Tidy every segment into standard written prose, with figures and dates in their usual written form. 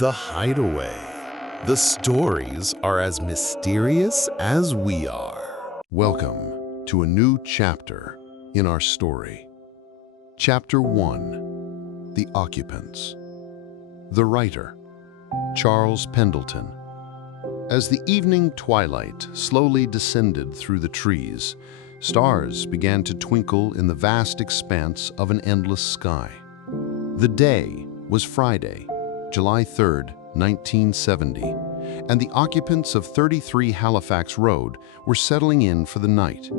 The Hideaway. The stories are as mysterious as we are. Welcome to a new chapter in our story. Chapter 1. The Occupants. The writer, Charles Pendelton. As the evening twilight slowly descended through the trees, stars began to twinkle in the vast expanse of an endless sky. The day was Friday, July 3rd, 1970, and the occupants of 33 Halifax Road were settling in for the night.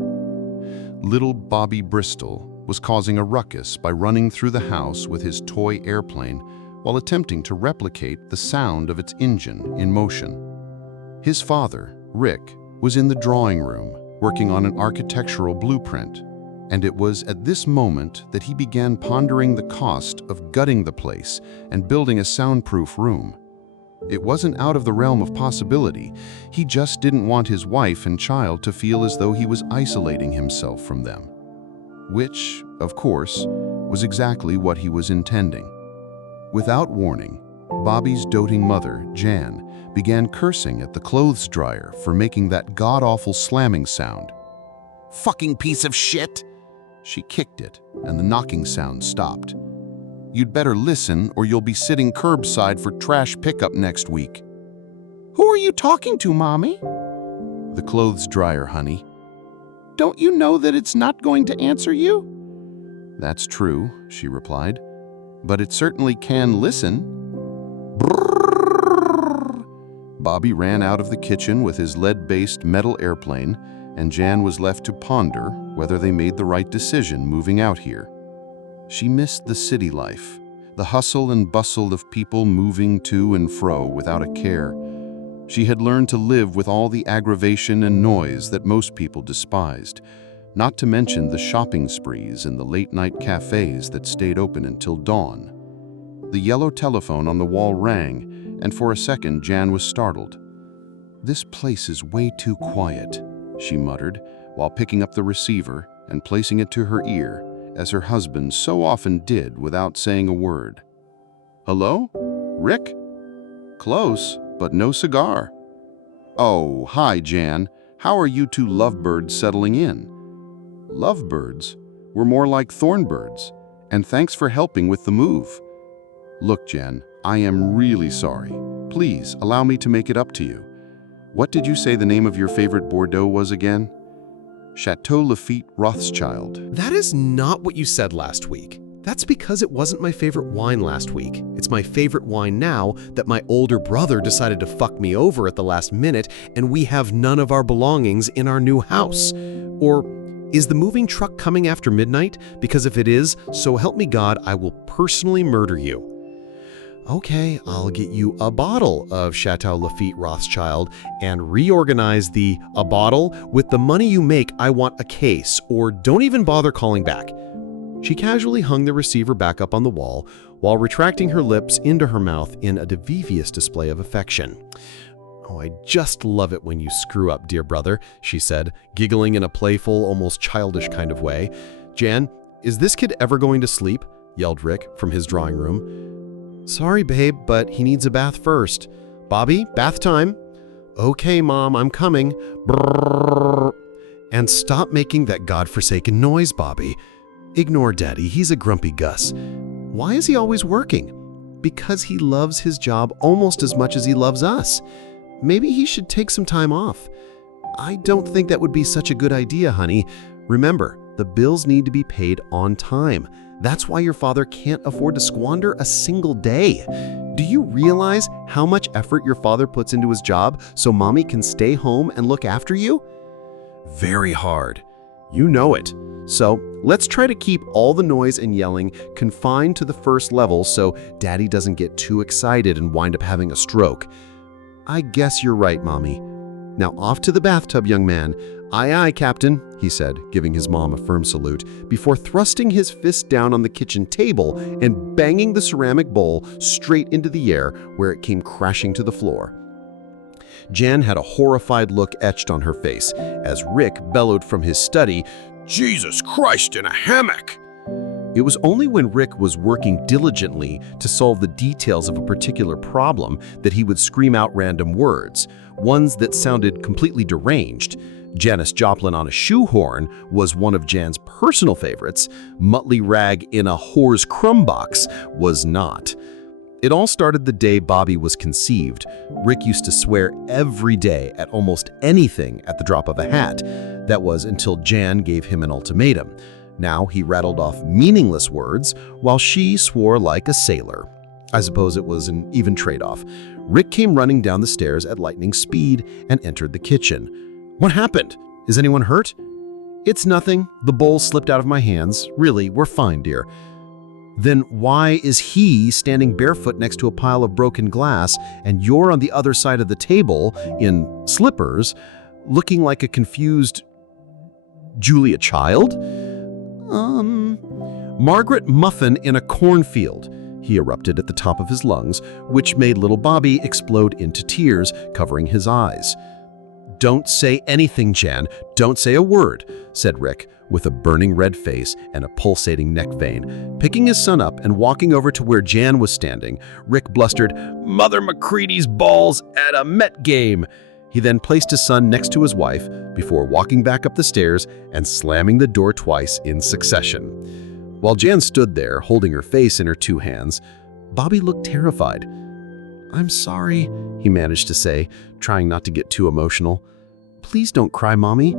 Little Bobby Bristol was causing a ruckus by running through the house with his toy airplane while attempting to replicate the sound of its engine in motion. His father, Rick, was in the drawing room working on an architectural blueprint, and it was at this moment that he began pondering the cost of gutting the place and building a soundproof room. It wasn't out of the realm of possibility. He just didn't want his wife and child to feel as though he was isolating himself from them. Which, of course, was exactly what he was intending. Without warning, Bobby's doting mother, Jan, began cursing at the clothes dryer for making that god-awful slamming sound. "Fucking piece of shit!" She kicked it, and the knocking sound stopped. "You'd better listen, or you'll be sitting curbside for trash pickup next week." "Who are you talking to, Mommy?" "The clothes dryer, honey." "Don't you know that it's not going to answer you?" "That's true," she replied, "but it certainly can listen." Brrrr. Bobby ran out of the kitchen with his lead-based metal airplane, and Jan was left to ponder whether they made the right decision moving out here. She missed the city life, the hustle and bustle of people moving to and fro without a care. She had learned to live with all the aggravation and noise that most people despised, not to mention the shopping sprees and the late-night cafes that stayed open until dawn. The yellow telephone on the wall rang, and for a second Jan was startled. "This place is way too quiet," she muttered, while picking up the receiver and placing it to her ear, as her husband so often did without saying a word. "Hello? Rick?" "Close, but no cigar." "Oh, hi, Jan. How are you two lovebirds settling in?" "Lovebirds? We're more like thornbirds, and thanks for helping with the move." "Look, Jan, I am really sorry. Please, allow me to make it up to you. What did you say the name of your favorite Bordeaux was again?" "Chateau Lafite Rothschild." That is not what you said last week. That's because it wasn't my favorite wine last week. It's my favorite wine now that my older brother decided to fuck me over at the last minute, and we have none of our belongings in our new house. Or is the moving truck coming after midnight? Because if it is, so help me God, I will personally murder you. Okay, I'll get you a bottle of Chateau Lafite Rothschild and reorganize a bottle. With the money you make, I want a case, or don't even bother calling back. She casually hung the receiver back up on the wall while retracting her lips into her mouth in a devious display of affection. "Oh, I just love it when you screw up, dear brother," she said, giggling in a playful, almost childish kind of way. "Jan, is this kid ever going to sleep?" yelled Rick from his drawing room. "Sorry, babe, but he needs a bath first. Bobby, bath time." "Okay, Mom, I'm coming." Brrr. "And stop making that godforsaken noise, Bobby." "Ignore Daddy, he's a grumpy Gus." "Why is he always working?" "Because he loves his job almost as much as he loves us. Maybe he should take some time off." "I don't think that would be such a good idea, honey. Remember, the bills need to be paid on time. That's why your father can't afford to squander a single day. Do you realize how much effort your father puts into his job so Mommy can stay home and look after you?" "Very hard. You know it. So let's try to keep all the noise and yelling confined to the first level so Daddy doesn't get too excited and wind up having a stroke." "I guess you're right, Mommy. Now off to the bathtub, young man." "Aye, aye, Captain," he said, giving his mom a firm salute, before thrusting his fist down on the kitchen table and banging the ceramic bowl straight into the air, where it came crashing to the floor. Jan had a horrified look etched on her face as Rick bellowed from his study, "Jesus Christ, in a hammock!" It was only when Rick was working diligently to solve the details of a particular problem that he would scream out random words, ones that sounded completely deranged. Janis Joplin on a shoehorn was one of Jan's personal favorites. Muttley Rag in a whore's crumb box was not. It all started the day Bobby was conceived. Rick used to swear every day at almost anything at the drop of a hat. That was until Jan gave him an ultimatum. Now he rattled off meaningless words while she swore like a sailor. I suppose it was an even trade-off. Rick came running down the stairs at lightning speed and entered the kitchen. "What happened? Is anyone hurt?" "It's nothing. The bowl slipped out of my hands. Really, we're fine, dear." "Then why is he standing barefoot next to a pile of broken glass and you're on the other side of the table in slippers, looking like a confused Julia Child?" Margaret Muffin in a cornfield," he erupted at the top of his lungs, which made little Bobby explode into tears, covering his eyes. "Don't say anything, Jan. Don't say a word," said Rick, with a burning red face and a pulsating neck vein. Picking his son up and walking over to where Jan was standing, Rick blustered, "Mother McCready's balls at a Met game." He then placed his son next to his wife before walking back up the stairs and slamming the door twice in succession. While Jan stood there, holding her face in her two hands, Bobby looked terrified. "I'm sorry," he managed to say, trying not to get too emotional. "Please don't cry, Mommy."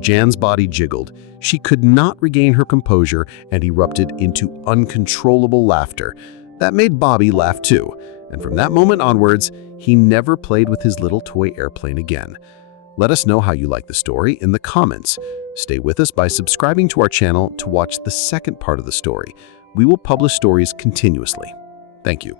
Jan's body jiggled. She could not regain her composure and erupted into uncontrollable laughter. That made Bobby laugh too, and from that moment onwards, he never played with his little toy airplane again. Let us know how you like the story in the comments. Stay with us by subscribing to our channel to watch the second part of the story. We will publish stories continuously. Thank you.